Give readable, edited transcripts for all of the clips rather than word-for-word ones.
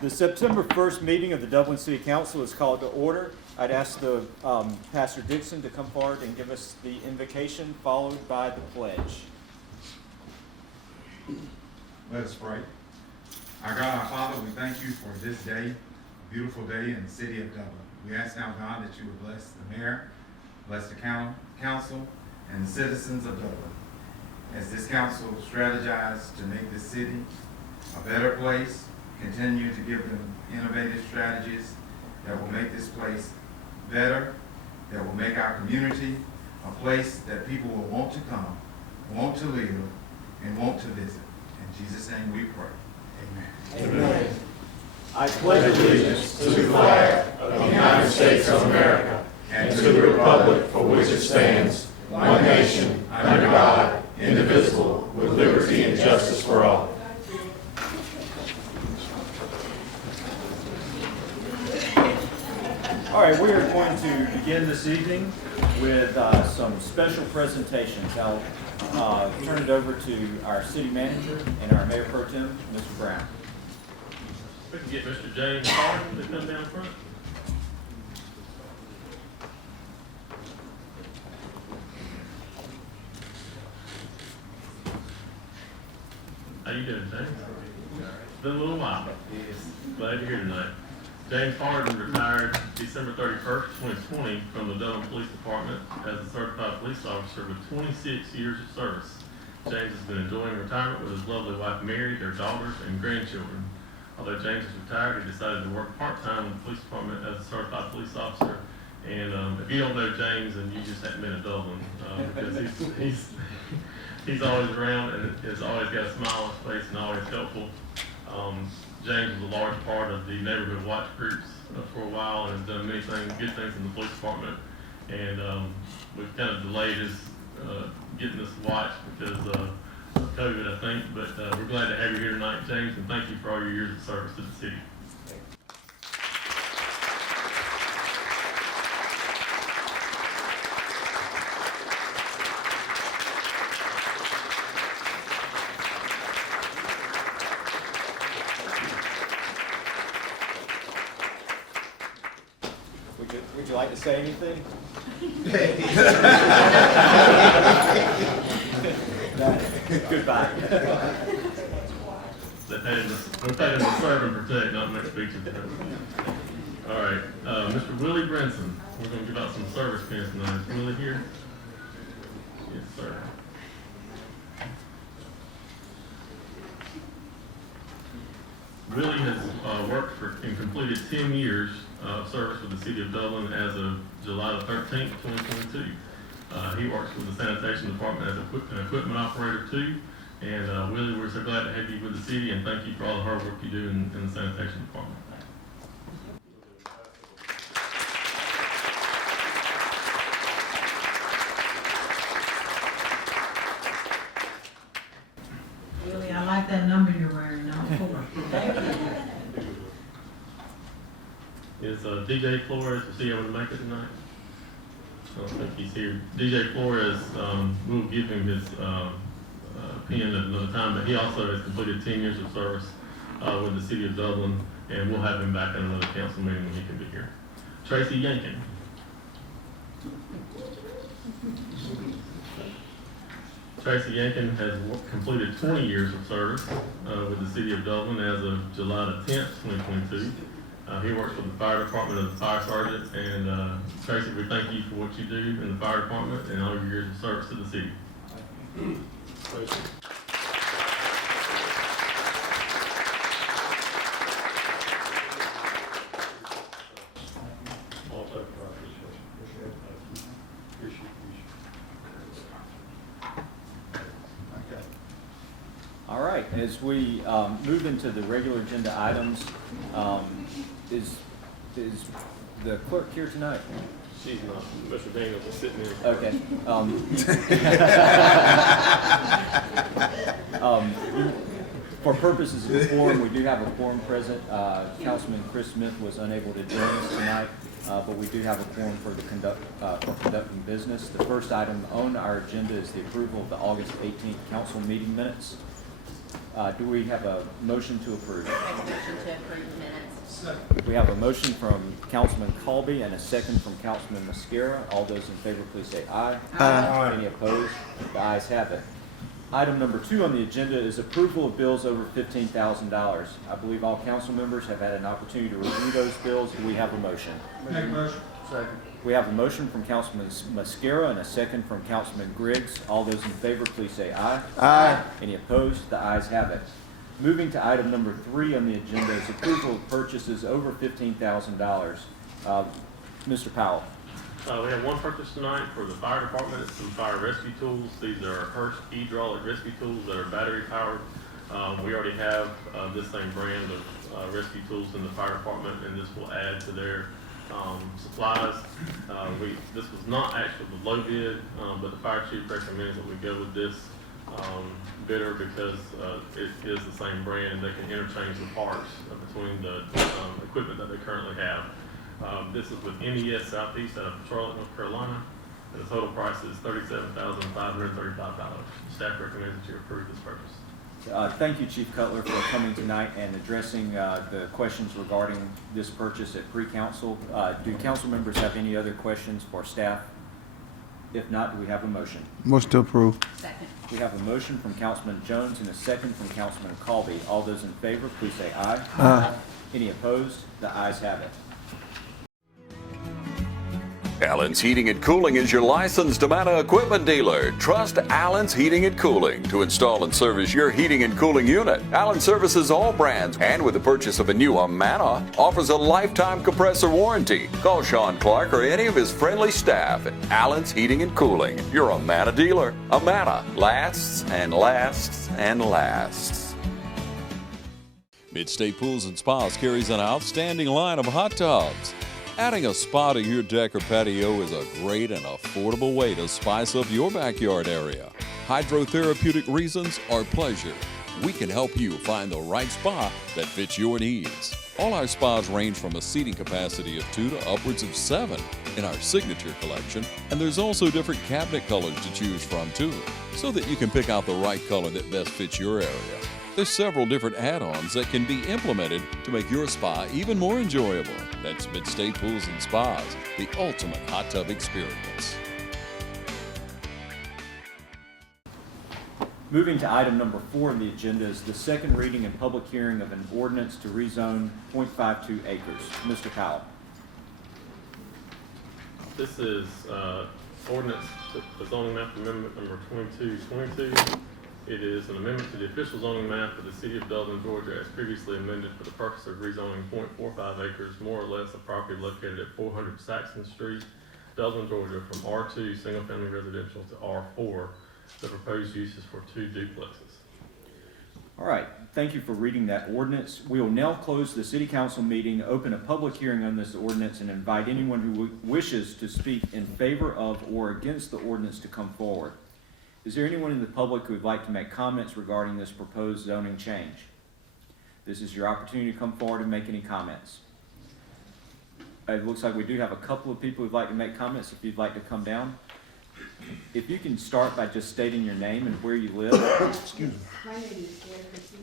The September 1st meeting of the Dublin City Council is called to order. I'd ask the Pastor Dixon to come forward and give us the invocation, followed by the pledge. Let us pray. Our God, our Father, we thank you for this day, a beautiful day in the city of Dublin. We ask now, God, that you would bless the mayor, bless the council, and the citizens of Dublin. As this council strategizes to make this city a better place, continue to give them innovative strategies that will make this place better, that will make our community a place that people will want to come, want to live, and want to visit. In Jesus' name we pray. Amen. Amen. I pledge allegiance to the flag of the United States of America and to the republic for which it stands, one nation, under God, indivisible, with liberty and justice for all. All right, we are going to begin this evening with some special presentations. I'll turn it over to our city manager and our mayor pro tem, Mr. Brown. We can get Mr. James Harden to come down front. How you doing, James? Been a little while. Glad you're here tonight. James Harden retired December 31st, 2020 from the Dublin Police Department as a certified police officer with 26 years of service. James has been enjoying retirement with his lovely wife Mary, their daughters, and grandchildren. Although James is retired, he decided to work part-time in the police department as a certified police officer. And if you don't know James, then you just haven't been to Dublin, because he's always around and has always got a smile on his face and always helpful. James was a large part of the neighborhood watch groups for a while and has done many things, good things in the police department. And we've kind of delayed his getting this watch because of COVID, I think. But we're glad to have you here tonight, James, and thank you for all your years of service to the city. Would you like to say anything? Goodbye. We're paid him to serve and protect, not make speeches. All right, Mr. Willie Brinson, we're going to give out some service pins tonight. Is Willie here? Yes, sir. Willie has worked and completed 10 years of service with the City of Dublin as of July the 13th, 2022. He works with the Sanitation Department as an equipment operator too. And Willie, we're so glad to have you with the city, and thank you for all the hard work you do in the Sanitation Department. Willie, I like that number you're wearing, number 4. Thank you. Is DJ Flores, was he able to make it tonight? I don't think he's here. DJ Flores, we'll give him his pen at another time, but he also has completed 10 years of service with the City of Dublin, and we'll have him back at another council meeting when he can be here. Tracy Yankin. Tracy Yankin has completed 20 years of service with the City of Dublin as of July the 10th, 2022. He works for the fire department as a fire sergeant, and Tracy, we thank you for what you do in the fire department and all your years of service to the city. All right, as we move into the regular agenda items, is the clerk here tonight? She's not. Mr. Daniels is sitting in. Okay. For purposes of the quorum, we do have a quorum present. Councilman Chris Smith was unable to join us tonight, but we do have a quorum for conducting business. The first item on our agenda is the approval of the August 18th council meeting minutes. Do we have a motion to approve? Make a motion to approve the minutes. We have a motion from Councilman Colby and a second from Councilman Mascara. All those in favor, please say aye. Aye. Any opposed? The ayes have it. Item number 2 on the agenda is approval of bills over $15,000. I believe all council members have had an opportunity to review those bills. Do we have a motion? Make a motion. Second. We have a motion from Councilman Mascara and a second from Councilman Griggs. All those in favor, please say aye. Aye. Any opposed? The ayes have it. Moving to item number 3 on the agenda is approval of purchases over $15,000. Mr. Powell. We have one purchase tonight for the fire department, some fire rescue tools. These are Hurst hydraulic rescue tools that are battery powered. We already have this same brand of rescue tools in the fire department, and this will add to their supplies. This was not actually the low bid, but the fire chief recommends that we go with this bidder because it is the same brand and they can interchange the parts between the equipment that they currently have. This is with MES Southeast out of Charlotte, North Carolina, and the total price is $37,535. Staff recommends that you approve this purchase. Thank you, Chief Cutler, for coming tonight and addressing the questions regarding this purchase at pre-council. Do council members have any other questions for staff? If not, do we have a motion? Motion to approve. Second. We have a motion from Councilman Jones and a second from Councilman Colby. All those in favor, please say aye. Aye. Any opposed? The ayes have it. Allen's Heating and Cooling is your licensed Amana equipment dealer. Trust Allen's Heating and Cooling to install and service your heating and cooling unit. Allen services all brands, and with the purchase of a new Amana, offers a lifetime compressor warranty. Call Sean Clark or any of his friendly staff at Allen's Heating and Cooling, your Amana dealer. Amana lasts and lasts and lasts. Midstate Pools and Spas carries an outstanding line of hot tubs. Adding a spa to your deck or patio is a great and affordable way to spice up your backyard area. Hydrotherapeutic reasons or pleasure, we can help you find the right spa that fits your needs. All our spas range from a seating capacity of 2 to upwards of 7 in our signature collection, and there's also different cabinet colors to choose from too, so that you can pick out the right color that best fits your area. There's several different add-ons that can be implemented to make your spa even more enjoyable. That's Midstate Pools and Spas, the ultimate hot tub experience. Moving to item number 4 on the agenda is the second reading and public hearing of an ordinance to rezone 0.52 acres. Mr. Powell. This is ordinance to the zoning map amendment number 2222. It is an amendment to the official zoning map of the city of Dublin, Georgia, as previously amended for the purpose of rezoning 0.45 acres, more or less, of property located at 400 Saxon Street, Dublin, Georgia, from R2 single-family residential to R4. The proposed use is for 2 duplexes. All right, thank you for reading that ordinance. We will now close the city council meeting, open a public hearing on this ordinance, and invite anyone who wishes to speak in favor of or against the ordinance to come forward. Is there anyone in the public who would like to make comments regarding this proposed zoning change? This is your opportunity to come forward and make any comments. It looks like we do have a couple of people who'd like to make comments. If you'd like to come down. If you can start by just stating your name and where you live. Excuse me. My name is Hillcrest.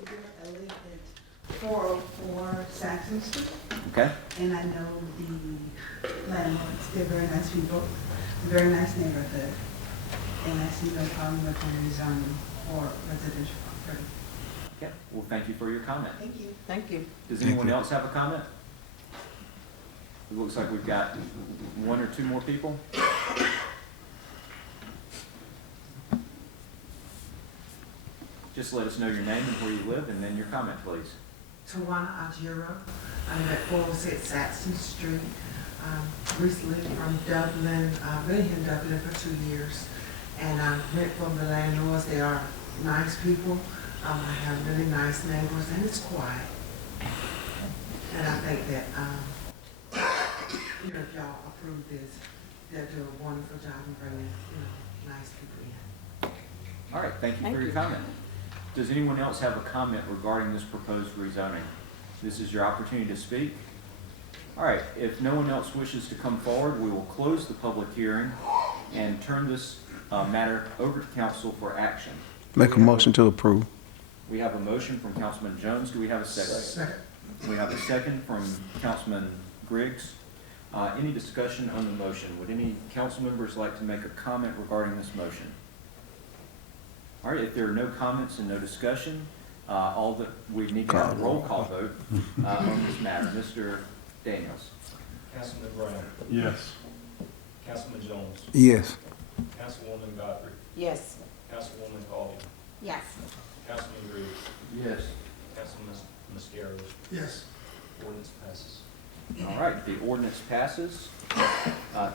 I live at 404 Saxon Street, Okay. and I know the landlords. They're very nice people, very nice neighborhood, and I see no problem with the rezoning or residential property. Okay. Well, thank you for your comment. Thank you. Thank you. Does anyone else have a comment? It looks like we've got 1 or 2 more people. Just let us know your name and where you live, and then your comment, please. Tawana Ajiro. I'm at 406 Saxon Street. Recently from Dublin. I've been in Dublin for 2 years. And I rent from the landlords. They are nice people. I have really nice neighbors, and it's quiet. And I think that, if y'all approve this, they'll do a wonderful job in bringing, nice people in. All right, thank you for your comment. Does anyone else have a comment regarding this proposed rezoning? This is your opportunity to speak. All right, if no one else wishes to come forward, we will close the public hearing and turn this matter over to council for action. Make a motion to approve. We have a motion from Councilman Jones. Do we have a second? Second. We have a second from Councilman Griggs. Any discussion on the motion? Would any council members like to make a comment regarding this motion? All right, if there are no comments and no discussion, all that we need to have a roll call vote on this matter. Mr. Daniels. Councilman Brown. Yes. Councilman Jones. Yes. Councilwoman Godfrey. Yes. Councilwoman Colby. Yes. Councilman Griggs. Yes. Councilman Mascaro. Yes. Ordinance passes. All right, the ordinance passes.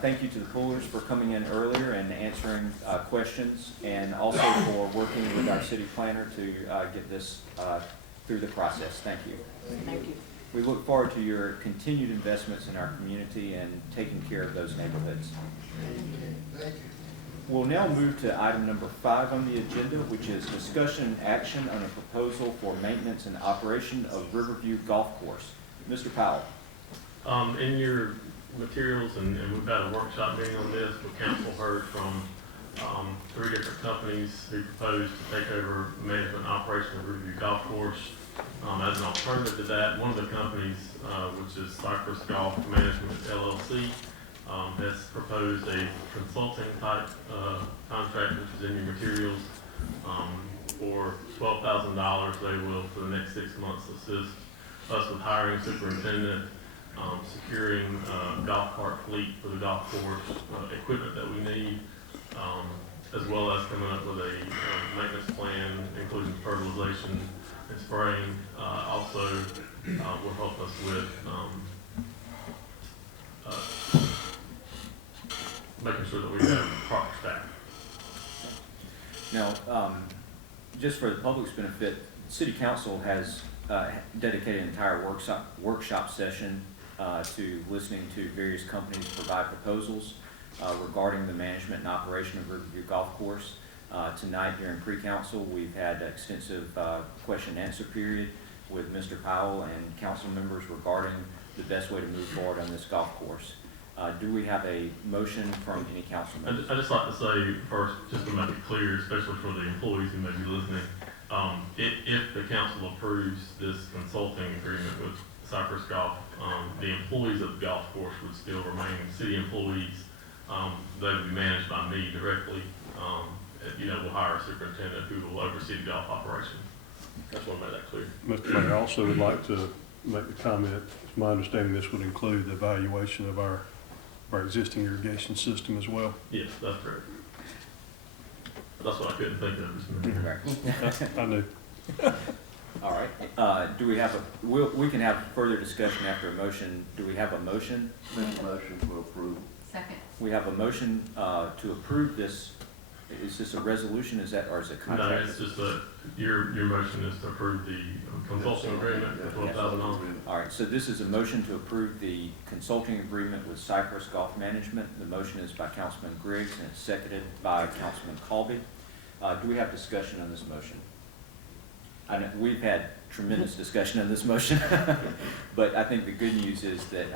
Thank you to the poolers for coming in earlier and answering questions, and also for working with our city planner to get this through the process. Thank you. Thank you. We look forward to your continued investments in our community and taking care of those neighborhoods. We'll now move to item number 5 on the agenda, which is discussion and action on a proposal for maintenance and operation of Riverview Golf Course. Mr. Powell. In your materials, and we've had a workshop meeting on this, the council heard from 3 different companies who proposed to take over management and operation of Riverview Golf Course. As an alternative to that, one of the companies, which is Cyprus Golf Management LLC, has proposed a consulting type contract, which is in your materials. For $12,000, they will, for the next 6 months, assist us with hiring a superintendent, securing golf cart fleet for the golf course, equipment that we need, as well as coming up with a maintenance plan, including fertilization and spraying. Also, will help us with making sure that we have proper staff. Now, just for the public's benefit, City Council has dedicated an entire workshop session to listening to various companies provide proposals regarding the management and operation of Riverview Golf Course. Tonight during pre-council, we've had an extensive question and answer period with Mr. Powell and council members regarding the best way to move forward on this golf course. Do we have a motion from any council members? I'd just like to say first, just to make it clear, especially for the employees who may be listening, if the council approves this consulting agreement with Cyprus Golf, the employees of the golf course would still remain city employees. They would be managed by me directly. We'll hire a superintendent who will oversee the golf operation. I just want to make that clear. Mr. Mayor, I also would like to make the comment, it's my understanding this would include the evaluation of our existing irrigation system as well. Yes, that's correct. That's what I couldn't think of, Mr. Mayor. Right. I knew. All right. Do we have we can have further discussion after a motion. Do we have a motion? Motion to approve. Second. We have a motion to approve this. Is this a resolution? Is it contract? No, it's just your motion is to approve the consulting agreement for $12,000. All right, so this is a motion to approve the consulting agreement with Cyprus Golf Management. The motion is by Councilman Griggs and it's seconded by Councilman Colby. Do we have discussion on this motion? I know we've had tremendous discussion on this motion, but I think the good news is that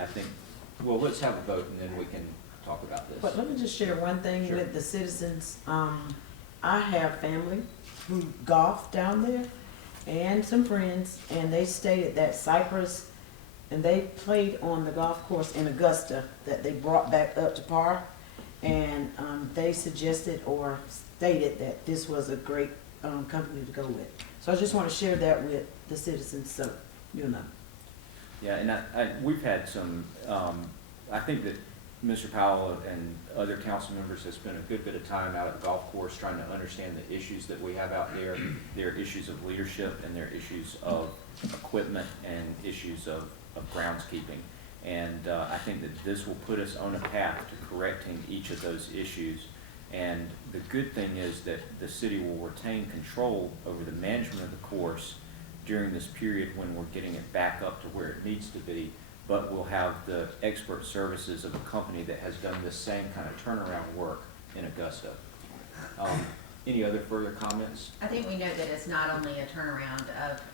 let's have a vote and then we can talk about this. But let me just share one thing Sure. with the citizens. I have family who golf down there and some friends, and they stated that Cyprus, and they played on the golf course in Augusta that they brought back up to par, and they suggested or stated that this was a great company to go with. So I just want to share that with the citizens, so you know. Yeah, and we've had some, I think that Mr. Powell and other council members have spent a good bit of time out at the golf course trying to understand the issues that we have out there. There are issues of leadership and there are issues of equipment and issues of groundskeeping. And I think that this will put us on a path to correcting each of those issues. And the good thing is that the city will retain control over the management of the course during this period when we're getting it back up to where it needs to be, but we'll have the expert services of a company that has done this same kind of turnaround work in Augusta. Any other further comments? I think we know that it's not only a turnaround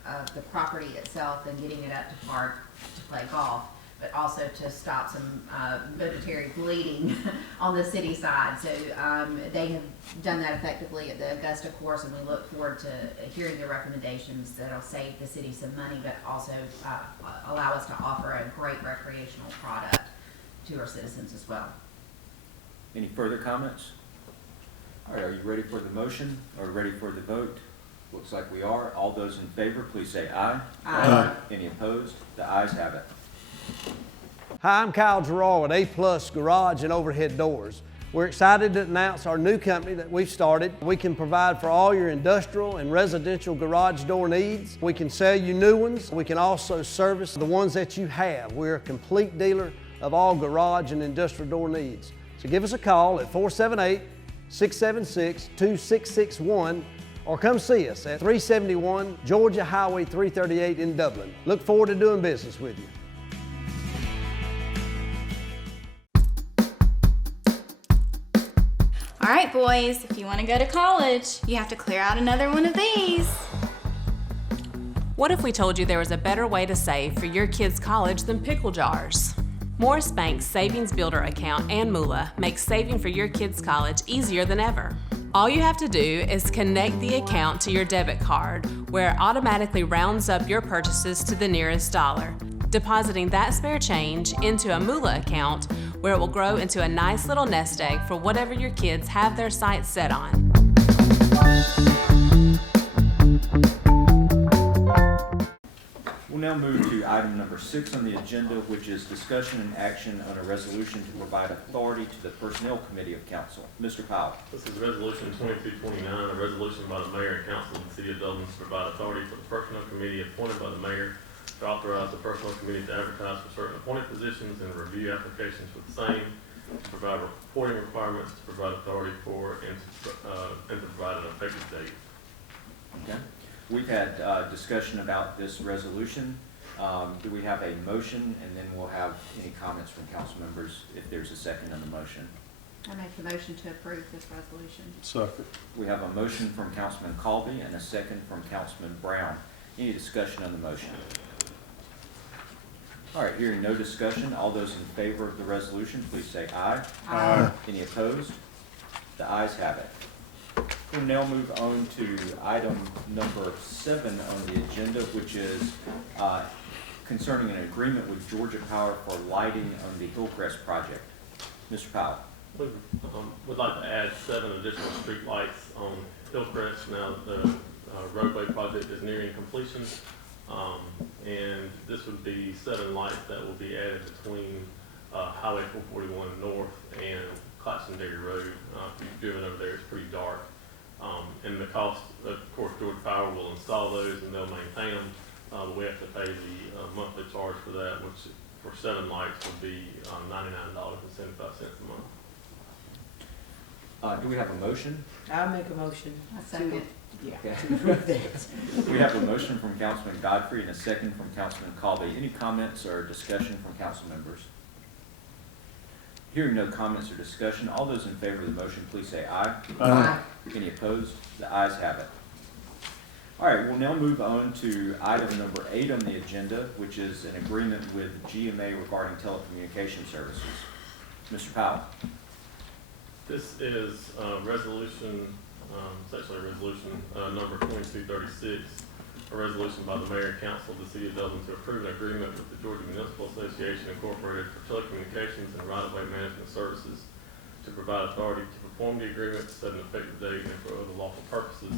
of the property itself and getting it up to par to play golf, but also to stop some budgetary bleeding on the city side. So they have done that effectively at the Augusta course, and we look forward to hearing the recommendations that'll save the city some money, but also allow us to offer a great recreational product to our citizens as well. Any further comments? All right, are you ready for the motion or ready for the vote? Looks like we are. All those in favor, please say aye. Aye. Any opposed? The ayes have it. Hi, I'm Kyle Gerard with A+ Garage and Overhead Doors. We're excited to announce our new company that we've started. We can provide for all your industrial and residential garage door needs. We can sell you new ones. We can also service the ones that you have. We're a complete dealer of all garage and industrial door needs. So give us a call at 478-676-2661 or come see us at 371 Georgia Highway 338 in Dublin. Look forward to doing business with you. All right, boys, if you want to go to college, you have to clear out another one of these. What if we told you there was a better way to save for your kids' college than pickle jars? Morris Bank's Savings Builder account and Moolah makes saving for your kids' college easier than ever. All you have to do is connect the account to your debit card, where it automatically rounds up your purchases to the nearest dollar, depositing that spare change into a Moolah account where it will grow into a nice little nest egg for whatever your kids have their sights set on. We'll now move to item number 6 on the agenda, which is discussion and action on a resolution to provide authority to the Personnel Committee of Council. Mr. Powell. This is Resolution 2229, a resolution by the Mayor and Council of the City of Dublin to provide authority for the Personnel Committee appointed by the Mayor to authorize the Personnel Committee to advertise for certain appointed positions and review applications for the same, to provide reporting requirements, to provide authority for, and to provide an effective date. Okay. We've had discussion about this resolution. Do we have a motion? And then we'll have any comments from council members if there's a second on the motion. I make the motion to approve this resolution. Second. We have a motion from Councilman Colby and a second from Councilman Brown. Any discussion on the motion? All right, hearing no discussion, all those in favor of the resolution, please say aye. Aye. Any opposed? The ayes have it. We'll now move on to item number 7 on the agenda, which is concerning an agreement with Georgia Power for lighting on the Hillcrest project. Mr. Powell. Would like to add 7 additional street lights on Hillcrest now that the roadway project is nearing completion. And this would be 7 lights that will be added between Highway 441 North and Claxton-Dairy Road. If you've driven over there, it's pretty dark. And the cost, of course, Georgia Power will install those and they'll maintain them. But we have to pay the monthly charge for that, which for 7 lights would be $99.75 a month. Do we have a motion? I'll make a motion. A second. Okay. To approve that. We have a motion from Councilman Godfrey and a second from Councilman Colby. Any comments or discussion from council members? Hearing no comments or discussion, all those in favor of the motion, please say aye. Aye. Any opposed? The ayes have it. All right, we'll now move on to item number 8 on the agenda, which is an agreement with GMA regarding telecommunication services. Mr. Powell. This is resolution, it's actually resolution number 2236, a resolution by the Mayor and Council of the City of Dublin to approve an agreement with the Georgia Municipal Association Incorporated for telecommunications and right-of-way management services to provide authority to perform the agreement, to set an effective date, and for other lawful purposes.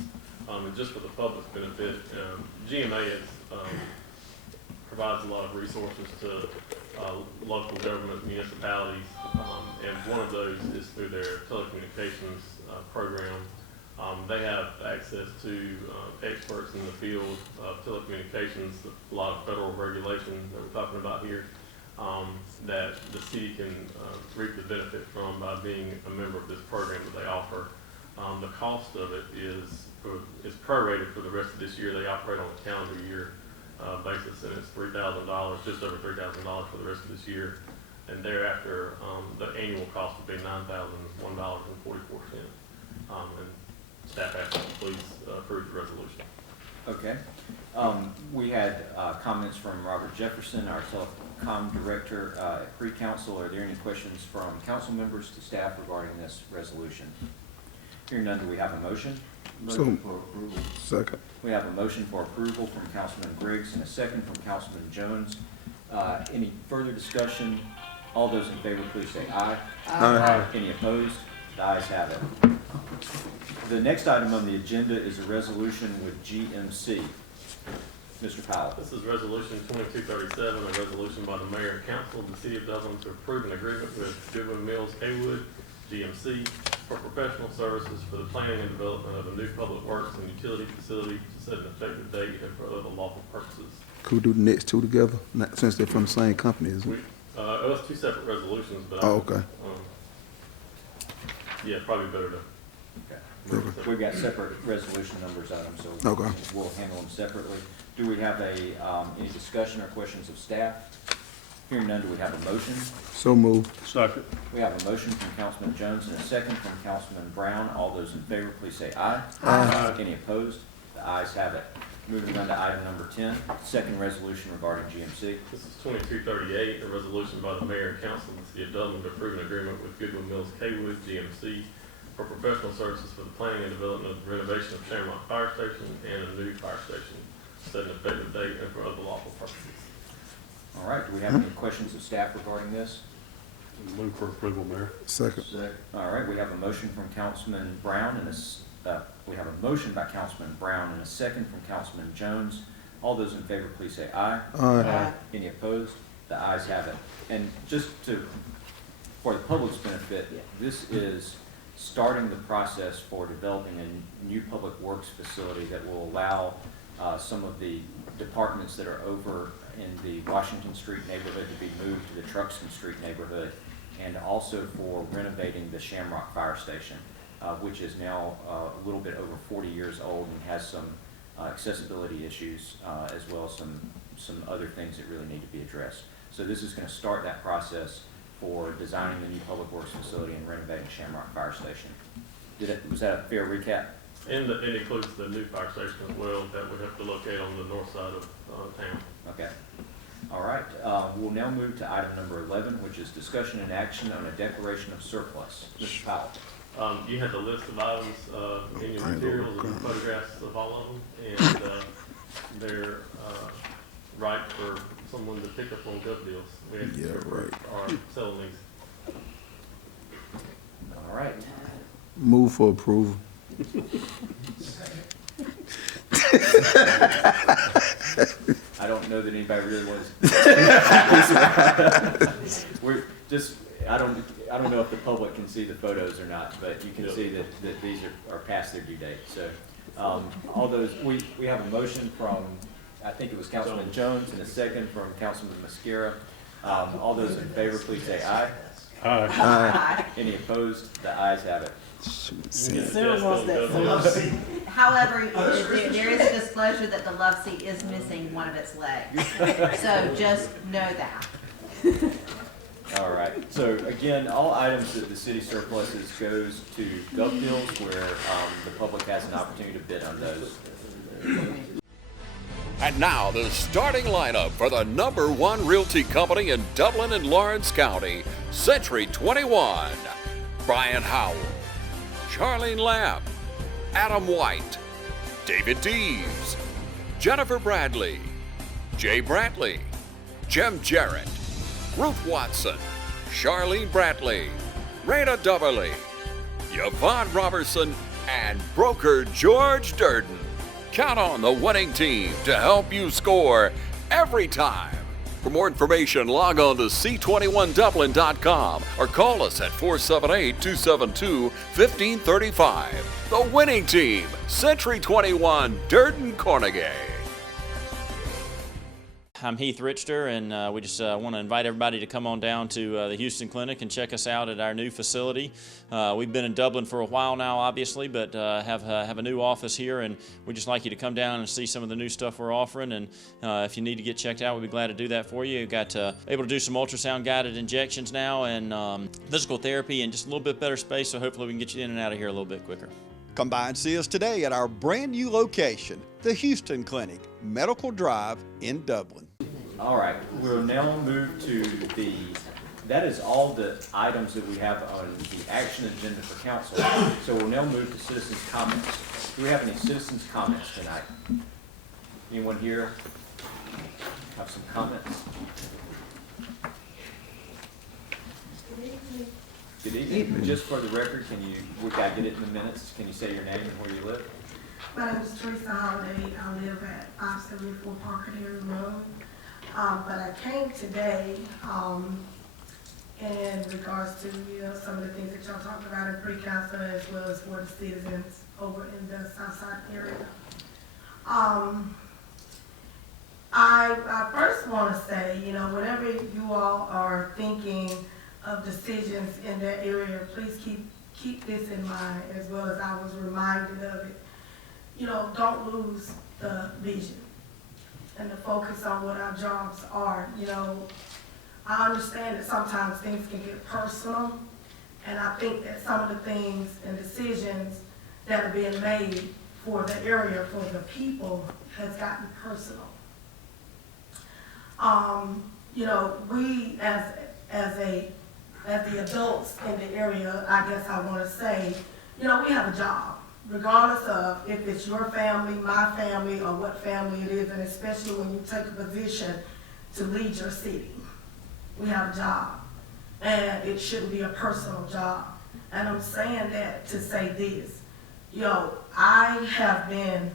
And just for the public's benefit, GMA provides a lot of resources to local government municipalities, and one of those is through their telecommunications program. They have access to experts in the field of telecommunications, a lot of federal regulation that we're talking about here, that the city can reap the benefit from by being a member of this program that they offer. The cost of it is prorated for the rest of this year. They operate on a calendar year basis, and it's $3,000, just over $3,000 for the rest of this year. And thereafter, the annual cost would be $9,001.44. And staff asks you to please approve the resolution. Okay. We had comments from Robert Jefferson, our telecom director at pre-council. Are there any questions from council members to staff regarding this resolution? Hearing none, do we have a motion? Motion for approval. Second. We have a motion for approval from Councilman Griggs and a second from Councilman Jones. Any further discussion? All those in favor, please say aye. Aye. Any opposed? The ayes have it. The next item on the agenda is a resolution with GMC. Mr. Powell. This is resolution 2237, a resolution by the mayor and council of the city of Dublin to approve an agreement with Goodwin Mills Haywood, GMC, for professional services for the planning and development of a new public works and utility facility to set an effective date and for other lawful purposes. Could we do the next two together, since they're from the same company, isn't it? It was two separate resolutions, but Oh, okay. Yeah, probably better to. Okay. We've got separate resolution numbers on them, so Okay. we'll handle them separately. Do we have any discussion or questions of staff? Hearing none, do we have a motion? So moved. Second. We have a motion from Councilman Jones and a second from Councilman Brown. All those in favor, please say aye. Aye. Any opposed? The ayes have it. Moving on to item number 10, second resolution regarding GMC. This is 2238, a resolution by the mayor and council of the city of Dublin to approve an agreement with Goodwin Mills Haywood, GMC, for professional services for the planning and development of the renovation of Shamrock Fire Station and a new fire station, set an effective date and for other lawful purposes. All right, do we have any questions of staff regarding this? Move for approval, Mayor. Second. All right, we have a motion from Councilman Brown and we have a motion by Councilman Brown and a second from Councilman Jones. All those in favor, please say aye. Aye. Any opposed? The ayes have it. And just for the public's benefit, this is starting the process for developing a new public works facility that will allow some of the departments that are over in the Washington Street neighborhood to be moved to the Truxton Street neighborhood, and also for renovating the Shamrock Fire Station, which is now a little bit over 40 years old and has some accessibility issues, as well as some other things that really need to be addressed. So this is going to start that process for designing the new public works facility and renovating Shamrock Fire Station. Was that a fair recap? And it includes the new fire station as well that we have to locate on the north side of town. Okay. All right. We'll now move to item number 11, which is discussion and action on a declaration of surplus. Mr. Powell. You had the list of items in your materials and photographs of all of them, and they're right for someone to pick up on gov deals. We are selling these. All right. Move for approval. I don't know that anybody really wants. We're just. I don't know if the public can see the photos or not, but you can see that these are past their due date. So all those we have a motion from, I think it was Councilman Jones, and a second from Councilman Mascara. All those in favor, please say aye. Aye. Aye. Any opposed? The ayes have it. However, there is a disclosure that the love seat is missing one of its legs. So just know that. All right. So again, all items that the city surpluses goes to gov deals where the public has an opportunity to bid on those. And now the starting lineup for the #1 realty company in Dublin and Lawrence County, Century 21. Brian Howell, Charlene Lamb, Adam White, David Deves, Jennifer Bradley, Jay Brantley, Jim Jarrett, Ruth Watson, Charlene Brantley, Raina Dubberly, Yvonne Robertson, and broker George Durden. Count on the winning team to help you score every time. For more information, log on to c21dublin.com or call us at 478-272-1535. The winning team, Century 21, Durden Carnegie. I'm Heath Richter, and we just want to invite everybody to come on down to the Houston Clinic and check us out at our new facility. We've been in Dublin for a while now, obviously, but have a new office here, and we'd just like you to come down and see some of the new stuff we're offering. And if you need to get checked out, we'd be glad to do that for you. We've got able to do some ultrasound guided injections now, and physical therapy, and just a little bit better space. So hopefully we can get you in and out of here a little bit quicker. Come by and see us today at our brand new location, the Houston Clinic, Medical Drive in Dublin. All right, we'll now move to that is all the items that we have on the action agenda for council. So we'll now move to citizens' comments. Do we have any citizens' comments tonight? Anyone here have some comments? Good evening. Just for the record, we gotta get it in the minutes. Can you say your name and where you live? My name is Teresa Holiday. I live at 574 Parker Road. But I came today in regards to some of the things that y'all talked about in pre-council as well as for the citizens over in the Southside area. I first want to say, whenever you all are thinking of decisions in that area, please keep this in mind, as well as I was reminded of it. Don't lose the vision and the focus on what our jobs are. I understand that sometimes things can get personal, and I think that some of the things and decisions that are being made for the area, for the people, has gotten personal. We as the adults in the area, I guess I want to say, we have a job, regardless of if it's your family, my family, or what family it is, and especially when you take a position to lead your city. We have a job, and it shouldn't be a personal job. And I'm saying that to say this. I have been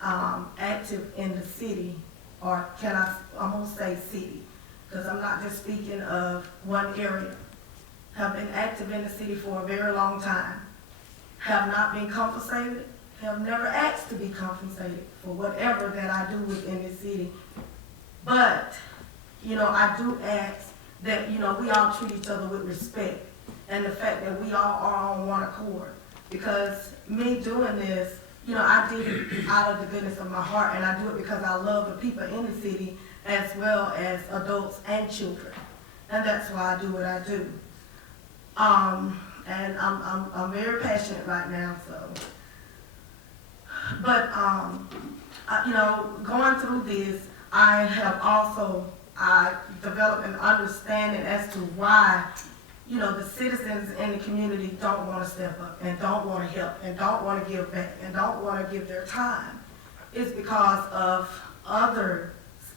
active in the city, or I'm gonna say city, because I'm not just speaking of one area. Have been active in the city for a very long time. Have not been compensated, have never asked to be compensated for whatever that I do within the city. But, I do ask that, we all treat each other with respect, and the fact that we all are on one accord. Because me doing this, I did it out of the goodness of my heart, and I do it because I love the people in the city as well as adults and children. And that's why I do what I do. And I'm very passionate right now, so. But, going through this, I developed an understanding as to why, the citizens in the community don't want to step up and don't want to help and don't want to give back and don't want to give their time. It's because of others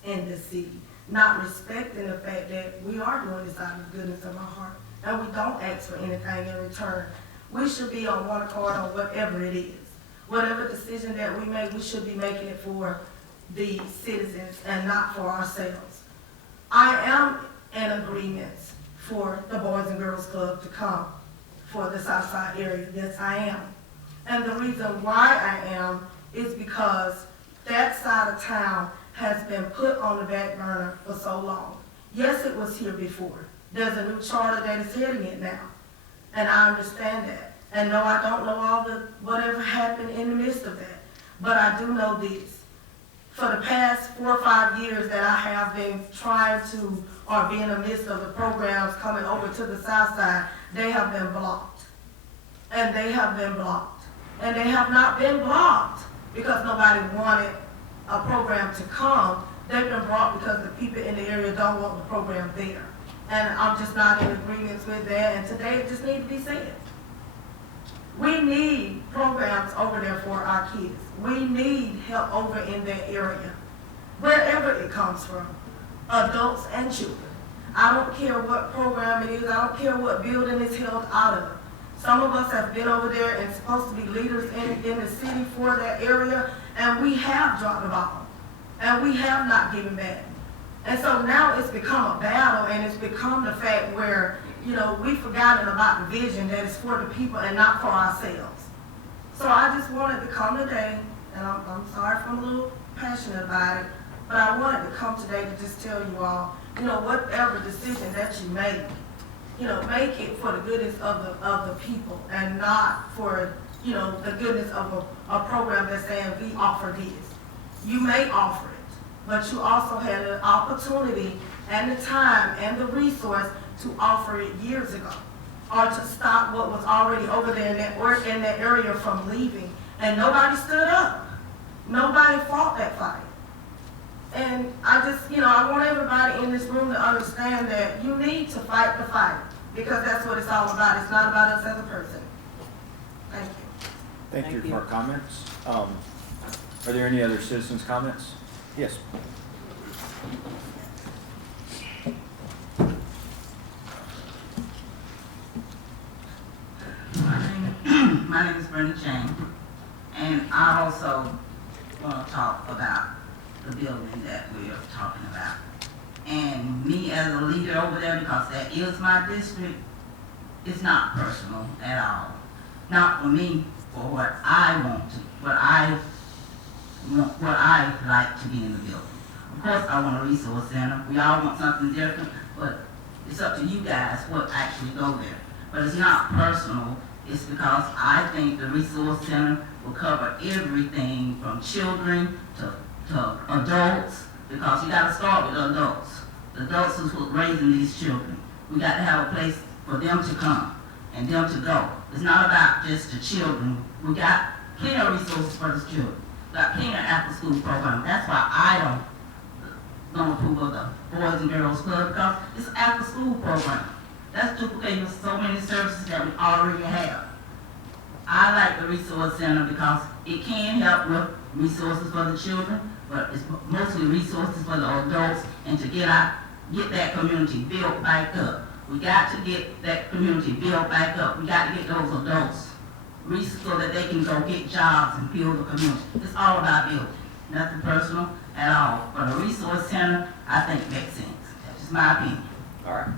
in the city not respecting the fact that we are doing this out of the goodness of our heart. And we don't ask for anything in return. We should be on one accord on whatever it is. Whatever decision that we make, we should be making it for the citizens and not for ourselves. I am in agreement for the Boys and Girls Club to come for the Southside area. Yes, I am. And the reason why I am is because that side of town has been put on the back burner for so long. Yes, it was here before. There's a new charter that is heading it now. And I understand that. And no, I don't know all the whatever happened in the midst of that. But I do know this. For the past 4 or 5 years that I have been trying to, or be in the midst of the programs coming over to the South Side, they have been blocked. And they have been blocked. And they have not been blocked because nobody wanted a program to come. They've been blocked because the people in the area don't want the program there. And I'm just not in agreement with that, and today it just needs to be said. We need programs over there for our kids. We need help over in that area, wherever it comes from, adults and children. I don't care what program it is. I don't care what building it's held out of. Some of us have been over there and supposed to be leaders in the city for that area, and we have dropped the ball, and we have not given back. And so now it's become a battle, and it's become the fact where, we've forgotten about the vision that is for the people and not for ourselves. So I just wanted to come today, and I'm sorry if I'm a little passionate about it, but I wanted to come today to just tell you all, whatever decision that you make, make it for the goodness of the people and not for, the goodness of a program that's saying we offer this. You may offer it, but you also had an opportunity and the time and the resource to offer it years ago. or to stop what was already over there in that area from leaving. And nobody stood up. Nobody fought that fight. And I just, I want everybody in this room to understand that you need to fight the fight, because that's what it's all about. It's not about us as a person. Thank you. Thank you for our comments. Are there any other citizens' comments? Yes. My name is Bernie Chang, and I also want to talk about the building that we are talking about. And me as a leader over there, because that is my district, it's not personal at all. Not for me, for what I want to, what I like to be in the building. Of course, I want a resource center. We all want something different, but it's up to you guys what actually go there. But it's not personal. It's because I think the resource center will cover everything from children to adults, because you got to start with the adults. The adults is who's raising these children. We got to have a place for them to come and them to go. It's not about just the children. We got plenty of resources for the children. We got plenty of after-school programs. That's why I don't approve of the Boys and Girls Club, because it's an after-school program. That's duplicating so many services that we already have. I like the resource center because it can help with resources for the children, but it's mostly resources for the adults, and to get that community built back up. We got to get that community built back up. We got to get those adults so that they can go get jobs and build the community. It's all about building, nothing personal at all. But a resource center, I think, makes sense. That's just my opinion. All right.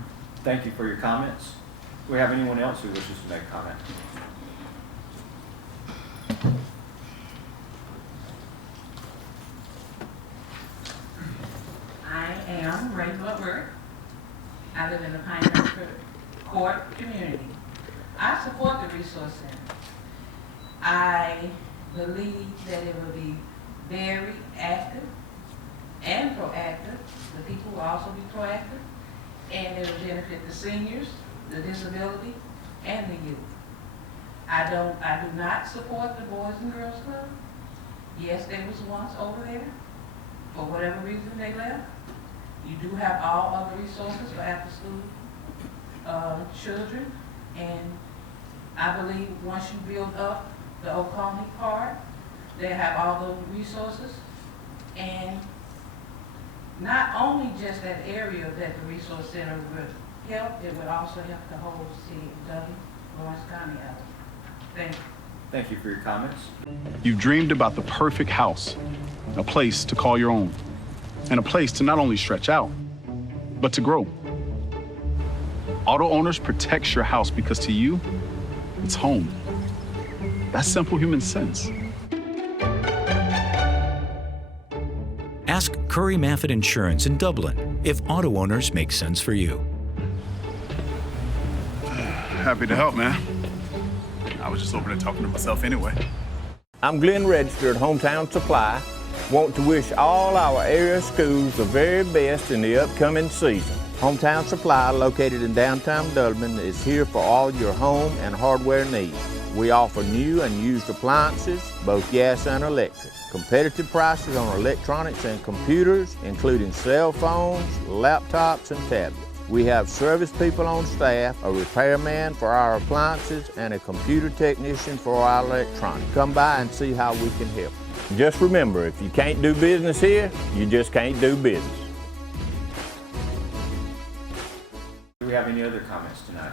Thank you for your comments. Do we have anyone else who wishes to make a comment? I am Rachel at work. I live in the Pioneer Court community. I support the resource center. I believe that it will be very active and proactive. The people will also be proactive, and it will benefit the seniors, the disability, and the youth. I do not support the Boys and Girls Club. Yes, they was once over there. For whatever reason they left. You do have all other resources for after-school children, and I believe once you build up the Oconee part, they have all those resources, and not only just that area that the resource center would help, it would also help the whole city of Dublin, Lawrence County out. Thank you. Thank you for your comments. You've dreamed about the perfect house, a place to call your own, and a place to not only stretch out, but to grow. Auto Owners protects your house because to you, it's home. That's simple human sense. Ask Curry Maffett Insurance in Dublin if Auto Owners make sense for you. Happy to help, man. I was just over there talking to myself anyway. I'm Glenn Register at Hometown Supply. Want to wish all our area schools the very best in the upcoming season. Hometown Supply, located in downtown Dublin, is here for all your home and hardware needs. We offer new and used appliances, both gas and electric. Competitive prices on electronics and computers, including cell phones, laptops, and tablets. We have service people on staff, a repairman for our appliances, and a computer technician for our electronics. Come by and see how we can help. Just remember, if you can't do business here, you just can't do business. Do we have any other comments tonight?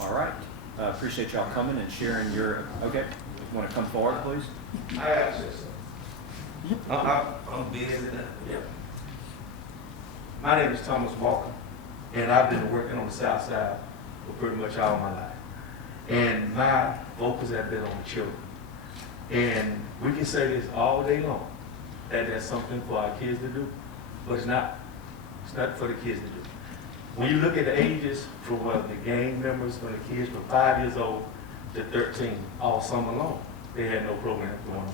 All right. Appreciate y'all coming and sharing your, okay. Want to come forward, please? I actually, I'm busy now. Yeah. My name is Thomas Walker, and I've been working on the South Side for pretty much all my life. And my focus has been on the children. And we can say this all day long, that that's something for our kids to do, but it's not. It's not for the kids to do. When you look at the ages for the gang members, when the kids from 5 years old to 13, all summer long, they had no program going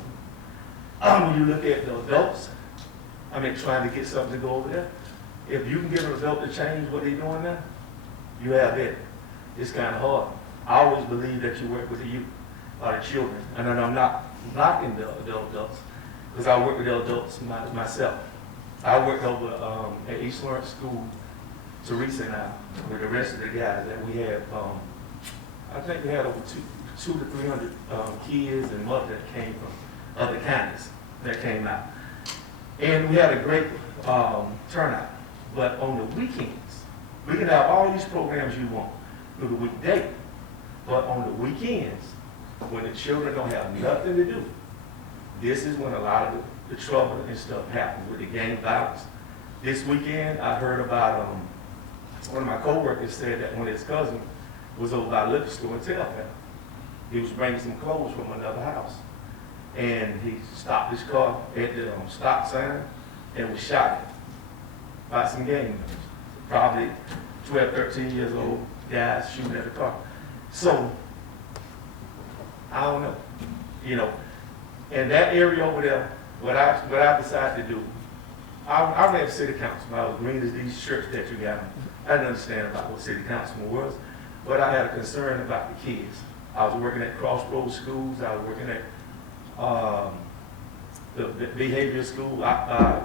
on. When you look at the adults, trying to get something to go over there, if you can get an adult to change what they're doing now, you have it. it's kind of hard. I always believe that you work with the youth, or the children, and then I'm not knocking the adults, because I work with the adults myself. I worked over at East Lawrence School, Teresa and I, with the rest of the guys that we had. I think we had over 200 to 300 kids and mothers that came from other counties that came out. And we had a great turnout. But on the weekends, we can have all these programs you want through the weekday. But on the weekends, when the children don't have nothing to do, this is when a lot of the trouble and stuff happens with the gang violence. This weekend, I heard about one of my coworkers said that when his cousin was over by a liquor store in Telfair, he was bringing some clothes from another house. And he stopped his car at the stop sign and was shot by some gang members. Probably 12, 13 years old guys shooting at the car. So, I don't know, you know. In that area over there, what I decided to do, I ran city councilman. I was green as these shirts that you got. I didn't understand about what city councilman was, but I had a concern about the kids. I was working at Crossroads schools. I was working at the behavior school,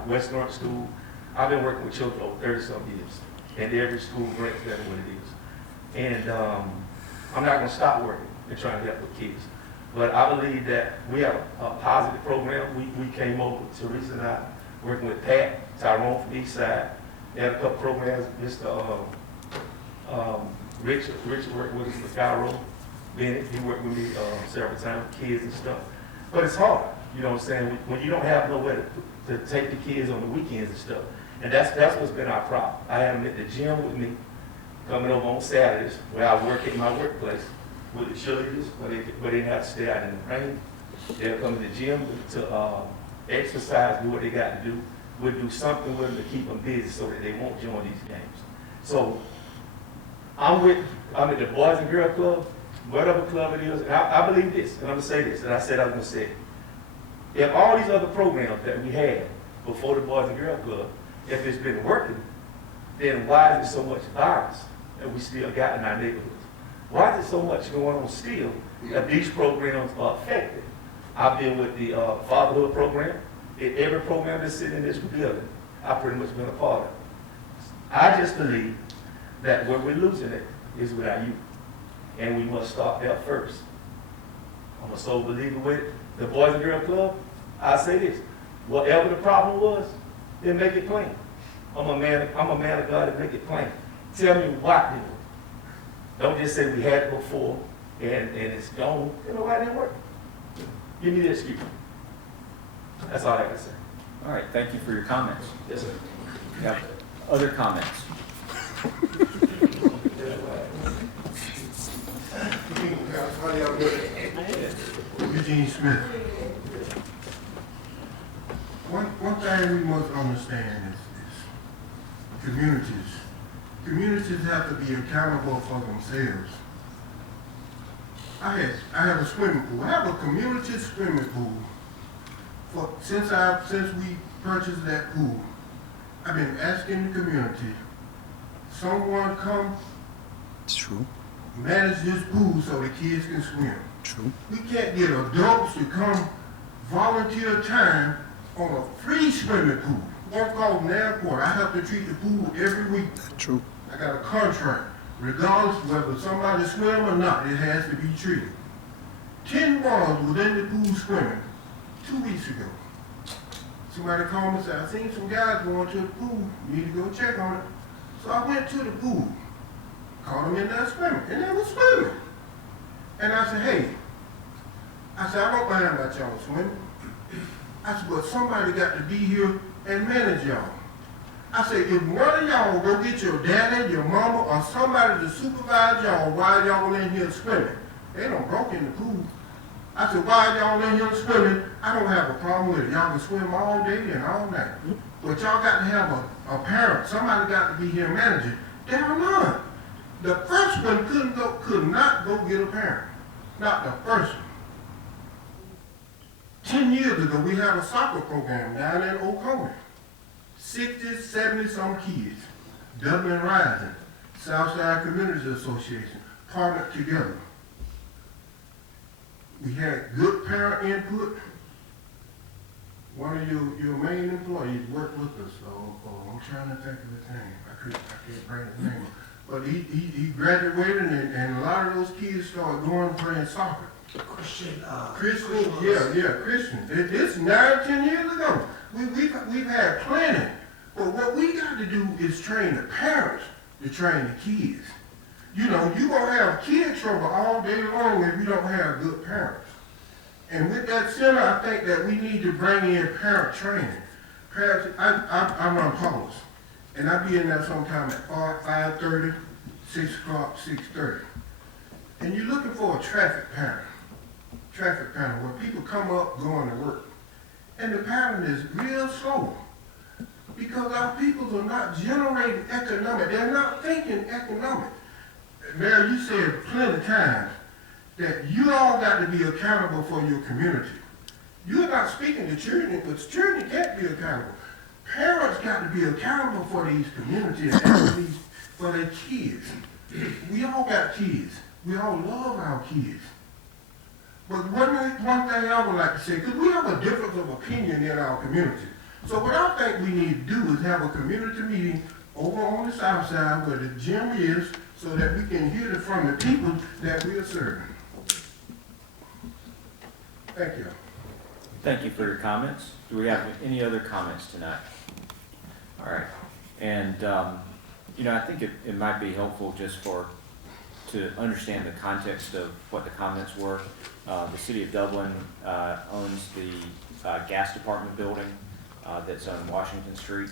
West North School. I've been working with children over 30-some years, and every school grants them what it is. And I'm not going to stop working and trying to help with kids. But I believe that we have a positive program. We came over, Teresa and I, working with Pat, Tyrone from East Side. They had a couple programs. Mr. Richard worked with us with Cairo. Bennett, he worked with me several times, kids and stuff. But it's hard, you know what I'm saying, when you don't have nowhere to take the kids on the weekends and stuff. And that's what's been our problem. I have them at the gym with me, coming over on Saturdays, where I work at my workplace with the cheerleaders, where they didn't have to stay out in the rain. They'll come to the gym to exercise, do what they got to do. We'll do something with them to keep them busy so that they won't join these games. So I'm at the Boys and Girls Club, whatever club it is, and I believe this, and I'm going to say this, and I said I was going to say it. If all these other programs that we had before the Boys and Girls Club, if it's been working, then why is there so much violence that we still got in our neighborhoods? Why is there so much going on still that these programs are effective? I've been with the fatherhood program. In every program that's sitting in this building, I've pretty much been a part of. I just believe that where we're losing it is with our youth. And we must start there first. I'm a sole believer with the Boys and Girls Club. I say this, whatever the problem was, then make it plain. I'm a man of God to make it plain. Tell me why didn't work. Don't just say we had it before and it's gone. You know why it didn't work? Give me the excuse. That's all I got to say. All right, thank you for your comments. Yes, sir. We have other comments. How y'all doing? Eugene Smith. One thing we must understand is communities have to be accountable for themselves. I have a swimming pool. I have a community swimming pool. Since we purchased that pool, I've been asking the community, someone come manage this pool so the kids can swim. True. We can't get adults to come volunteer time on a free swimming pool. One called an airport. I have to treat the pool every week. True. I got a contract. Regardless whether somebody swim or not, it has to be treated. 10 boys was in the pool swimming 2 weeks ago. Somebody called me and said, I seen some guys going to the pool. You need to go check on it. So I went to the pool. Caught them in there swimming, and they were swimming. And I said, hey, I don't mind about y'all swimming. I said, but somebody got to be here and manage y'all. I said, if one of y'all go get your daddy, your mama, or somebody to supervise y'all while y'all in here swimming. They done broke in the pool. I said, while y'all in here swimming, I don't have a problem with it. Y'all can swim all day and all night. But y'all got to have a parent. Somebody got to be here managing. There are none. The first one could not go get a parent. Not the first one. 10 years ago, we had a soccer program down in Oklahoma. 60, 70 some kids. Dublin Rising, Southside Community Association, department together. We had good parent input. One of your main employees worked with us, so I'm trying to think of his name. I can't bring his name up. But he graduated, and a lot of those kids started going and playing soccer. Christian, Christian. It's 9-10 years ago. We've had plenty. But what we got to do is train the parents to train the kids. You know, you're going to have kid trouble all day long if you don't have good parents. And with that center, I think that we need to bring in parent training. Parents, I run Paul's, and I be in there sometime at 5:30, 6 o'clock, 6:30. And you're looking for a traffic pattern where people come up going to work. And the pattern is real slow because our people are not generating economic. They're not thinking economic. Mayor, you said plenty of times that you all got to be accountable for your community. You're not speaking to children, but children can't be accountable. Parents got to be accountable for these communities and for their kids. We all got kids. We all love our kids. But one thing I would like to say, because we have a difference of opinion in our community. So what I think we need to do is have a community meeting over on the south side where the gym is, so that we can hear it from the people that we are serving. Thank you. Thank you for your comments. Do we have any other comments tonight? All right. And, I think it might be helpful just to understand the context of what the comments were. The city of Dublin owns the gas department building that's on Washington Street,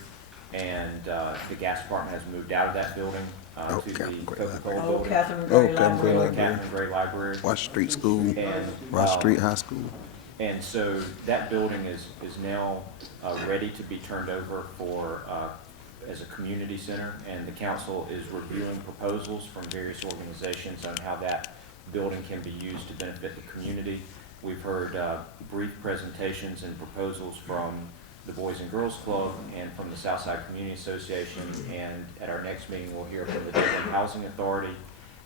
and the gas department has moved out of that building to the Coca-Cola building. Catherine Gray Library. Wash Street School, And, Wash Street High School. And so that building is now ready to be turned over for as a community center, and the council is reviewing proposals from various organizations on how that building can be used to benefit the community. We've heard brief presentations and proposals from the Boys and Girls Club and from the Southside Community Association, and at our next meeting we'll hear from the Dublin Housing Authority,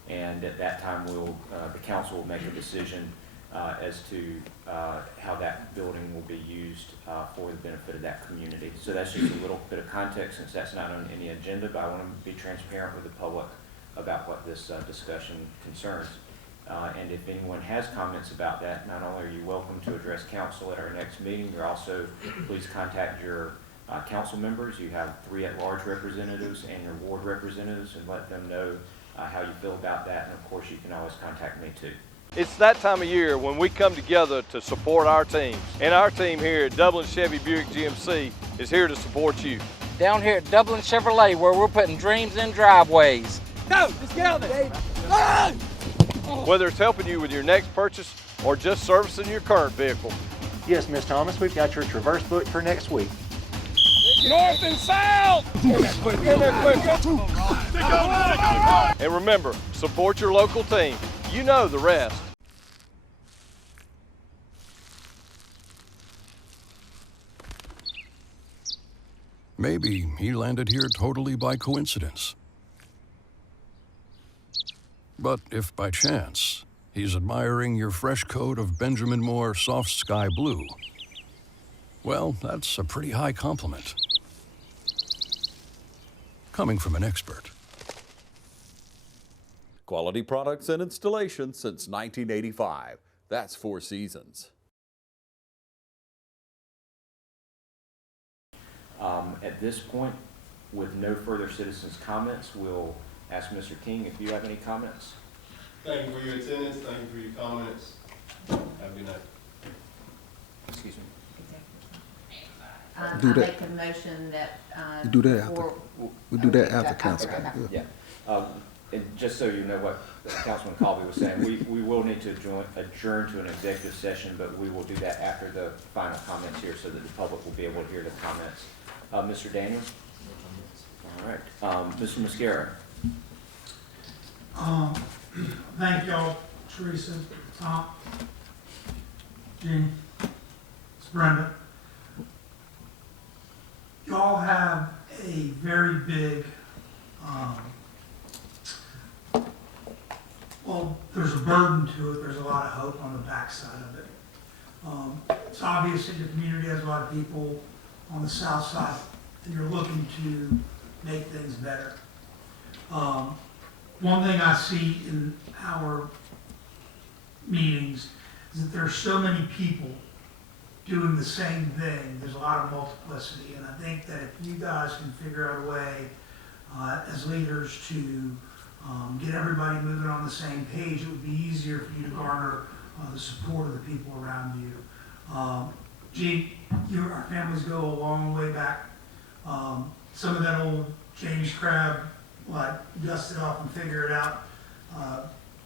and at that time the council will make a decision as to how that building will be used for the benefit of that community. So that's just a little bit of context, since that's not on any agenda, but I want to be transparent with the public about what this discussion concerns. And if anyone has comments about that, not only are you welcome to address council at our next meeting, you're also, please contact your council members. You have 3 at-large representatives and your ward representatives, and let them know how you feel about that. And of course, you can always contact me too. It's that time of year when we come together to support our teams. And our team here at Dublin Chevy Buick GMC is here to support you. Down here at Dublin Chevrolet, where we're putting dreams in driveways. Go! Let's get out there! Whether it's helping you with your next purchase or just servicing your current vehicle. Yes, Miss Thomas, we've got your Traverse booked for next week. North and south! And remember, support your local team. You know the rest. Maybe he landed here totally by coincidence. But if by chance he's admiring your fresh coat of Benjamin Moore soft sky blue, well, that's a pretty high compliment. Coming from an expert. Quality products and installation since 1985. That's 4 Seasons. At this point, with no further citizens' comments, we'll ask Mr. King if you have any comments. Thank you for your attendance. Thank you for your comments. Have a good night. Excuse me. I make a motion that. You do that after. We do that after council. Yeah. And just so you know what Councilman Colby was saying, we will need to adjourn to an executive session, but we will do that after the final comments here so that the public will be able to hear the comments. Mr. Daniels? All right. Mr. Mascara? Thank y'all, Teresa, Tom, Jean, Brenda. Y'all have a very big, burden to it, there's a lot of hope on the backside of it. It's obvious that your community has a lot of people on the south side, and you're looking to make things better. One thing I see in our meetings is that there's so many people doing the same thing. There's a lot of multiplicity, and I think that if you guys can figure out a way as leaders to get everybody moving on the same page, it would be easier for you to garner the support of the people around you. Gee, our families go a long way back. Some of that old James Crabb, like, dust it off and figure it out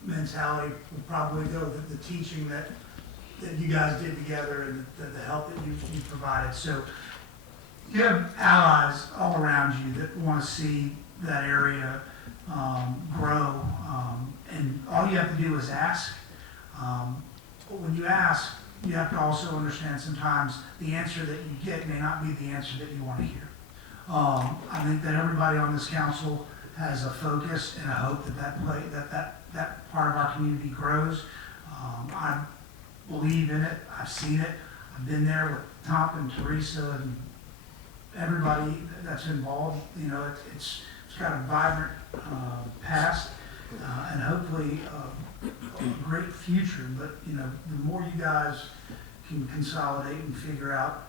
mentality will probably go with the teaching that you guys did together and the help that you provided. So you have allies all around you that want to see that area grow, and all you have to do is ask. But when you ask, you have to also understand sometimes the answer that you get may not be the answer that you want to hear. I think that everybody on this council has a focus and a hope that part of our community grows. I believe in it. I've seen it. I've been there with Tom and Teresa and everybody that's involved. You know, it's got a vibrant past and hopefully a great future. But you know, the more you guys can consolidate and figure out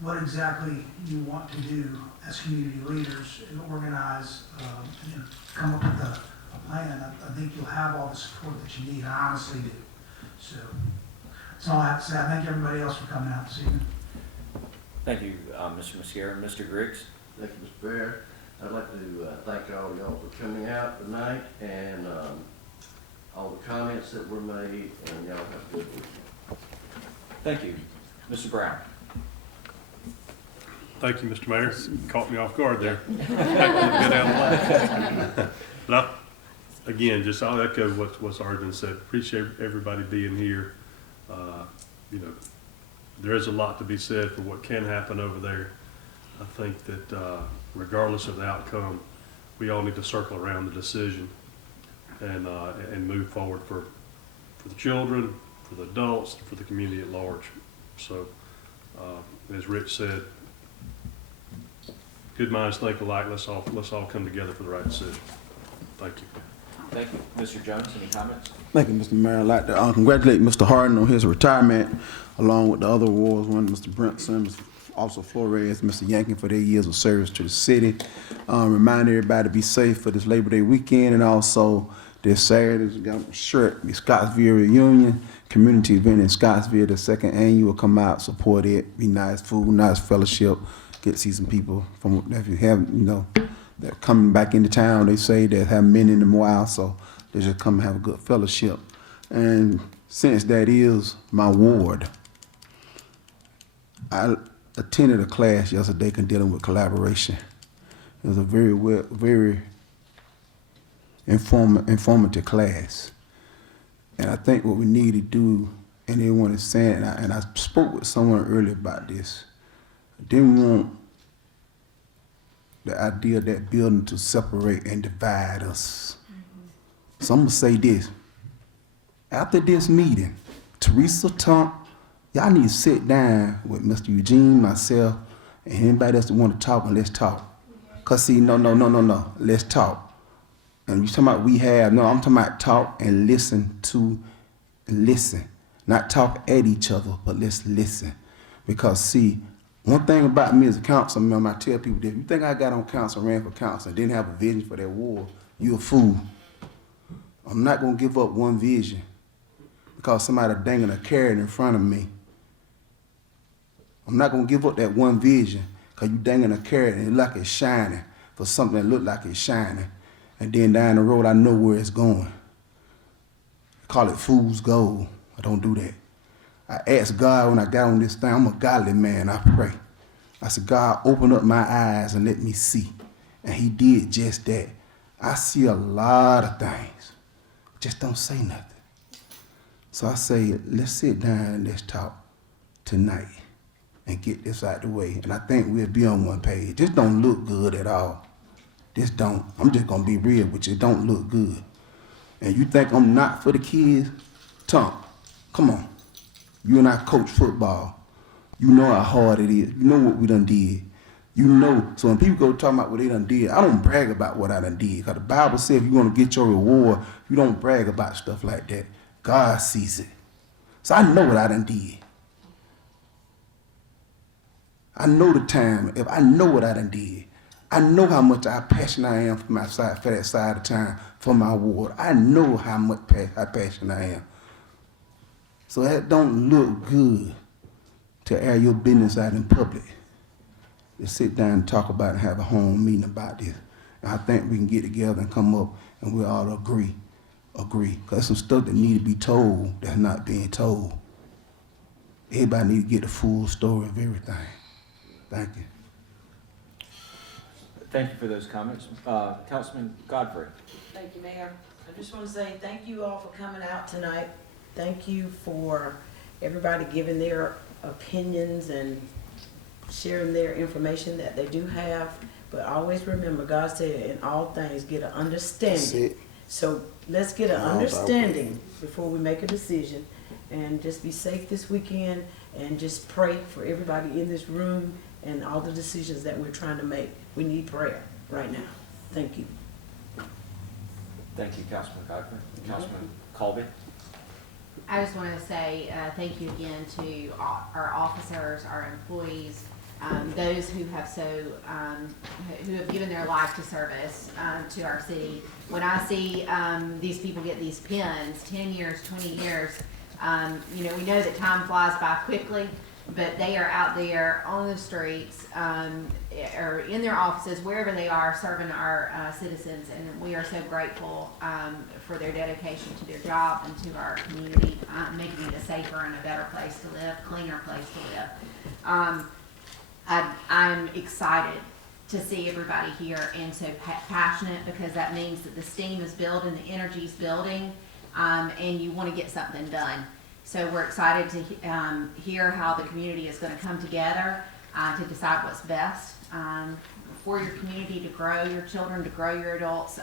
what exactly you want to do as community leaders and organize and come up with a plan, I think you'll have all the support that you need. I honestly do. So that's all I have to say. I thank everybody else for coming out this evening. Thank you, Mr. Mascara. Mr. Griggs? Thank you, Mr. Bear. I'd like to thank all y'all for coming out tonight and all the comments that were made, and y'all have a good week. Thank you. Mr. Brown? Thank you, Mr. Mayor. Caught me off guard there. Get out. But again, just I'll echo what's already been said. Appreciate everybody being here. You know, there is a lot to be said for what can happen over there. I think that regardless of the outcome, we all need to circle around the decision and move forward for the children, for the adults, for the community at large. So, as Rich said, good minds think alike. Let's all come together for the right decision. Thank you. Thank you. Mr. Jones, any comments? Thank you, Mr. Mayor. I'd like to congratulate Mr. Harden on his retirement, along with the other awards won, Mr. Brentson, Mr. Officer Flores, Mr. Yankin, for their years of service to the city. Remind everybody to be safe for this Labor Day weekend, and also this Saturday, we got a shirt, the Scottsville Reunion community event in Scottsville, the second annual. Come out, support it. Be nice food, nice fellowship. Get to see some people from, if you have, you know, they're coming back into town. They say they haven't been in a while, so they just come and have a good fellowship. And since that is my ward, I attended a class yesterday dealing with collaboration. It was a very informative class. And I think what we need to do, and everyone is saying, and I spoke with someone earlier about this, I didn't want the idea of that building to separate and divide us. So I'm gonna say this. After this meeting, Teresa, Tom, y'all need to sit down with Mr. Eugene, myself, and anybody else that want to talk, and let's talk. Cause see, no, let's talk. And you talking about I'm talking about talk and listen. Not talk at each other, but let's listen. Because see, one thing about me as a council member, I tell people this: if you think I got on council, ran for council, and didn't have a vision for that war, you a fool. I'm not gonna give up one vision because somebody dangling a carrot in front of me. I'm not gonna give up that one vision because you dangling a carrot and it look like it's shining for something that look like it's shining. And then down the road, I know where it's going. I call it fool's gold. I don't do that. I asked God when I got on this thing, I'm a godly man, I pray. I said, God, open up my eyes and let me see. And he did just that. I see a lot of things, just don't say nothing. So I say, let's sit down and let's talk tonight and get this out the way. And I think we'll be on one page. This don't look good at all. This don't. I'm just gonna be real with you. It don't look good. And you think I'm not for the kids? Tom, come on. You and I coach football. You know how hard it is. You know what we done did. You know, so when people go talking about what they done did, I don't brag about what I done did. Because the Bible says if you want to get your reward, you don't brag about stuff like that. God sees it. So I know what I done did. I know the time. If I know what I done did. I know how much passionate I am for my side, for that side of town, for my ward. I know how much how passionate I am. So that don't look good to air your business out in public. To sit down and talk about it and have a home meeting about this. And I think we can get together and come up and we all agree. Because some stuff that need to be told that's not being told. Everybody need to get the full story of everything. Thank you. Thank you for those comments. Councilman Godfrey. Thank you, Mayor. I just want to say thank you all for coming out tonight. Thank you for everybody giving their opinions and sharing their information that they do have. But always remember, God said in all things get an understanding. So let's get an understanding before we make a decision. And just be safe this weekend and just pray for everybody in this room and all the decisions that we're trying to make. We need prayer right now. Thank you. Thank you, Councilman Godfrey. Councilman Colby. I just want to say thank you again to our officers, our employees, those who have who have given their life to service to our city. When I see these people get these pins, 10 years, 20 years, we know that time flies by quickly, but they are out there on the streets or in their offices, wherever they are, serving our citizens, and we are so grateful for their dedication to their job and to our community, making it a safer and a better place to live, cleaner place to live. I'm excited to see everybody here and so passionate, because that means that the steam is building, the energy is building, and you want to get something done. So we're excited to hear how the community is going to come together to decide what's best for your community to grow, your children to grow, your adults,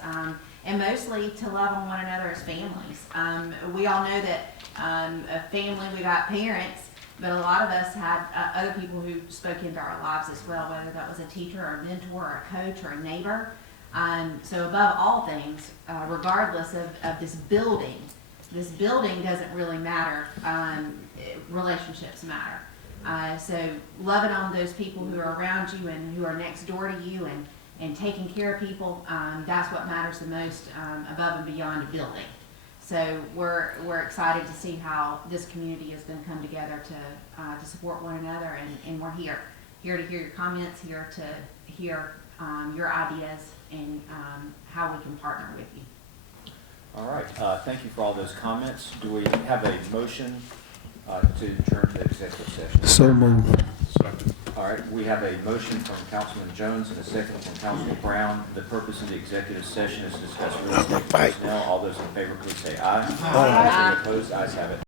and mostly to love on one another as families. We all know that a family, we got parents, but a lot of us had other people who spoke into our lives as well, whether that was a teacher or a mentor or a coach or a neighbor. So above all things, regardless of this building doesn't really matter. Relationships matter. So loving on those people who are around you and who are next door to you and taking care of people, that's what matters the most above and beyond a building. So we're excited to see how this community is going to come together to support one another, and we're here to hear your comments, here to hear your ideas and how we can partner with you. All right, thank you for all those comments. Do we have a motion to adjourn to executive session? So moved. All right, we have a motion from Councilman Jones and a second from Councilman Brown. The purpose of the executive session is to discuss real estate personnel. All those in favor, please say aye. Any opposed? Ayes have it.